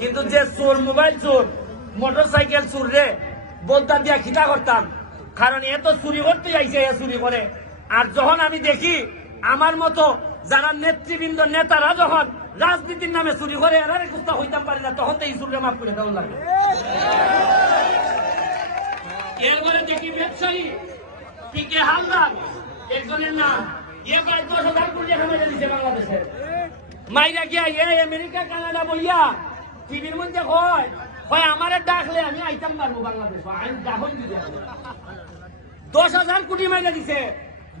কিন্তু যে চোর, মোবাইল চোর, মোটরসাইকেল চোর রে বলতাম দিয়া খিতা করতাম, কারণ এত চুরি করতে যাইছে, এ চুরি করে। আর যখন আমি দেখি আমার মতো যারা নেতৃবৃন্দ, নেতারা যখন রাজনীতির নামে চুরি করে, এরারে কুস্তা হইতাম পারি না, তখন তো এই চুরকে মাফ করে দেওয়া লাগে। এরপরে দেখি ব্যবসায়ী পিকে হালদার, একজনের নাম, এ প্রায় 10,000 কোটি টাকা মেরে দিচ্ছে বাংলাদেশের। মাইরা গিয়া আমেরিকা, কানাডা বইয়া টিভির মধ্যে হয় আমারে ডাকলে আমি আইতাম পারবো বাংলাদেশ, আমি ডাকই দিতে 10,000 কোটি মাইরা দিছে।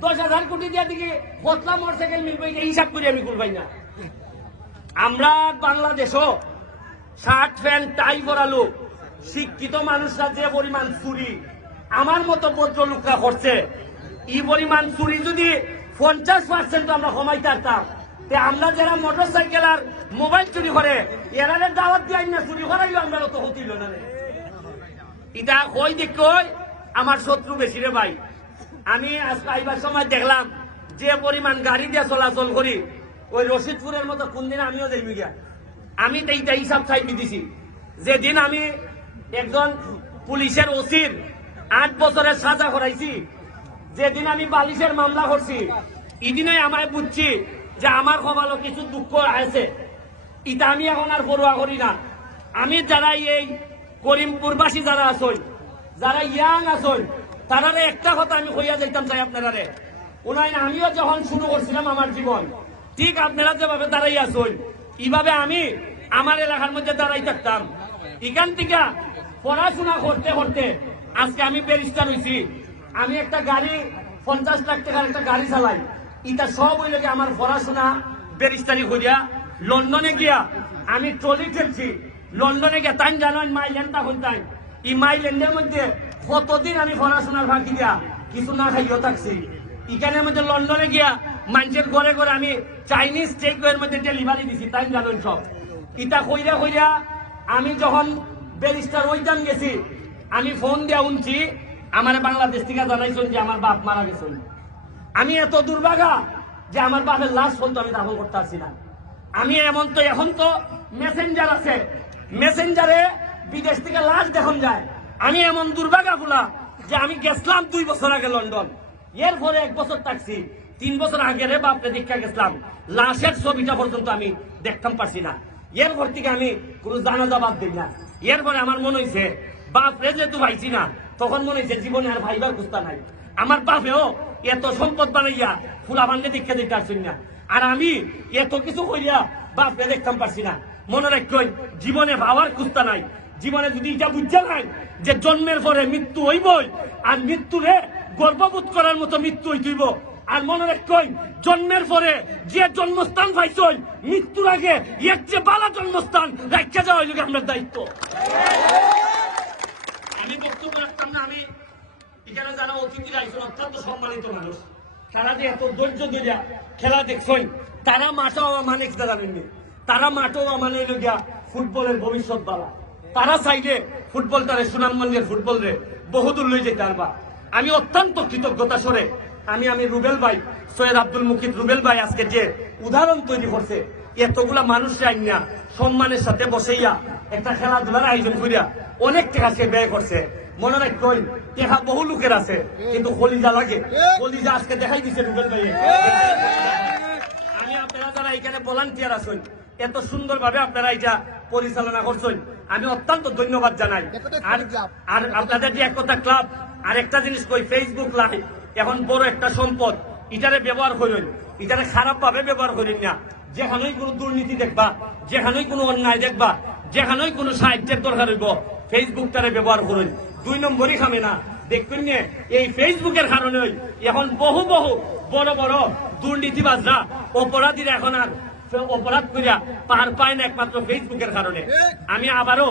10,000 কোটি দিয়া দিকে কতলা মোটরসাইকেল মিলবে, হিসাব করে আমি করবাই না। আমরা বাংলাদেশও শার্ট প্যান্ট টাই পরা লোক, শিক্ষিত মানুষরা যে পরিমাণ চুরি আমার মতো ভদ্র লোকরা করছে, এই পরিমাণ চুরি যদি 50% আমরা কমাইতে পারতাম, আমরা যারা মোটরসাইকেল আর মোবাইল চুরি করে এরারে দাওয়াত দিয়ে না চুরি করাইও আমরা অত হতিল না। এটা কই দেখ আমার শত্রু বেশি রে ভাই। আমি আজকে আইবার সময় দেখলাম যে পরিমাণ গাড়ি দিয়ে চলাচল করি, ওই রশিদপুরের মতো কোন দিন আমিও যাইবি গিয়া। আমি এইটা হিসাব চাইবি দিছি, যেদিন আমি একজন পুলিশের ওসির 8 বছরের সাজা করাইছি, যেদিন আমি বালিশের মামলা করছি, এদিনই আমায় বুঝছি যে আমার কপালও কিছু দুঃখ আছে। এটা আমি এখন আর পড়ুয়া করি না। আমি যারা এই করিমপুরবাসী যারা আসল, যারা ইয়াং আসল, তারা একটা কথা আমি কইয়া যাইতাম চাই আপনারা, ওনাই আমিও যখন শুরু করছিলাম আমার জীবন, ঠিক আপনারা যেভাবে দাঁড়াই আসল, এইভাবে আমি আমার এলাকার মধ্যে দাঁড়াই থাকতাম। এখান থেকে পড়াশোনা করতে করতে আজকে আমি ব্যারিস্টার হয়েছি। আমি একটা গাড়ি 50 লাখ টাকার একটা গাড়ি চালাই। এটা সব হইলে আমার পড়াশোনা ব্যারিস্টারি করিয়া লন্ডনে গিয়া আমি ট্রলি খেলছি। লন্ডনে গিয়া তাই জানেন মাইল্যান্ডটা হইতাই, এই মাইল্যান্ডের মধ্যে কতদিন আমি পড়াশোনার ফাঁকি দিয়া কিছু না খাইও থাকছি। এখানের মধ্যে লন্ডনে গিয়া মানুষের ঘরে ঘরে আমি চাইনিজ টেকওয়ের মধ্যে ডেলিভারি দিছি, তাই জানেন সব। ইটা কইরা কইরা আমি যখন ব্যারিস্টার ওইটান গেছি, আমি ফোন দিয়া উনছি, আমার বাংলাদেশ থেকে জানাইছেন যে আমার বাপ মারা গেছেন। আমি এত দুর্ভাগা যে আমার বাপের লাশ ফোন আমি দাফন করতে পারছি না। আমি এমন তো এখন তো মেসেঞ্জার আছে, মেসেঞ্জারে বিদেশ থেকে লাশ দেখন যায়। আমি এমন দুর্ভাগা গুলা যে আমি গেছিলাম 2 বছর আগে লন্ডন, এরপরে 1 বছর থাকছি। 3 বছর আগে রে বাপরে দীক্ষা গেছিলাম, লাশের ছবিটা পর্যন্ত আমি দেখতাম পারছি না। এরপর থেকে আমি কোনো জানাজা বাদ দিই না। এরপরে আমার মনে হয়েছে বাপরে যেহেতু পাইছি না, তখন মনে হয়েছে জীবনে আর ভাইবার খুঁজতা নাই। আমার বাপেও এত সম্পদ বানাইয়া ফুলা বান্ধে দীক্ষা দিতে পারছি না, আর আমি এত কিছু করিয়া বাপরে দেখতাম পারছি না। মনে রাখই জীবনে ভাবার খুঁজতা নাই। জীবনে যদি এটা বুঝা নাই যে জন্মের পরে মৃত্যু হইবই, আর মৃত্যুরে গর্ববোধ করার মতো মৃত্যু হইব। আর মনে রাখই জন্মের পরে যে জন্মস্থান পাইছই, মৃত্যুর আগে এর চেয়ে বালা জন্মস্থান রাখা যাওয়া হইল আমরা দায়িত্ব। আমি বক্তব্য রাখতাম না। আমি এখানে যারা অতিথিরা আইসেন অত্যন্ত সম্মানিত মানুষ, তারা যে এত ধৈর্য ধরিয়া খেলা দেখছই, তারা মাঠও মানে জানেননি। তারা মাঠও মানে গিয়া ফুটবলের ভবিষ্যৎ বালা। তারা চাইলে ফুটবল তারে সুনামগঞ্জের ফুটবল রে বহুদূর লই যেতে পারবা। আমি অত্যন্ত কৃতজ্ঞতা সরে আমি রুবেল ভাই, সৈয়দ আব্দুল মুকিত রুবেল ভাই আজকে যে উদাহরণ তৈরি করছে, এতগুলা মানুষরা আইনা সম্মানের সাথে বসাইয়া একটা খেলাধুলার আয়োজন করিয়া অনেক টাকা সে ব্যয় করছে। মনে রাখবেন টাকা বহু লোকের আছে, কিন্তু কলিজা লাগে। কলিজা আজকে দেখাই দিচ্ছে রুবেল ভাই। আমি আপনারা যারা এখানে ভলান্টিয়ার আছেন, এত সুন্দর ভাবে আপনারা এটা পরিচালনা করছেন, আমি অত্যন্ত ধন্যবাদ জানাই। আর আপনাদের যে একটা ক্লাব, আর একটা জিনিস কই, ফেসবুক লাইভ এখন বড় একটা সম্পদ। এটারে ব্যবহার করেন, এটারে খারাপ ভাবে ব্যবহার করেন না। যেখানেই কোনো দুর্নীতি দেখবা, যেখানেই কোনো অন্যায় দেখবা, যেখানেই কোনো সাহায্যের দরকার হইব, ফেসবুকটারে ব্যবহার করুন। 2 নম্বরই খামে না। দেখবেন না এই ফেসবুকের কারণে এখন বহু বহু বড় বড় দুর্নীতিবাজরা, অপরাধীরা এখন আর অপরাধ করিয়া পার পায় না, একমাত্র ফেসবুকের কারণে। আমি আবারও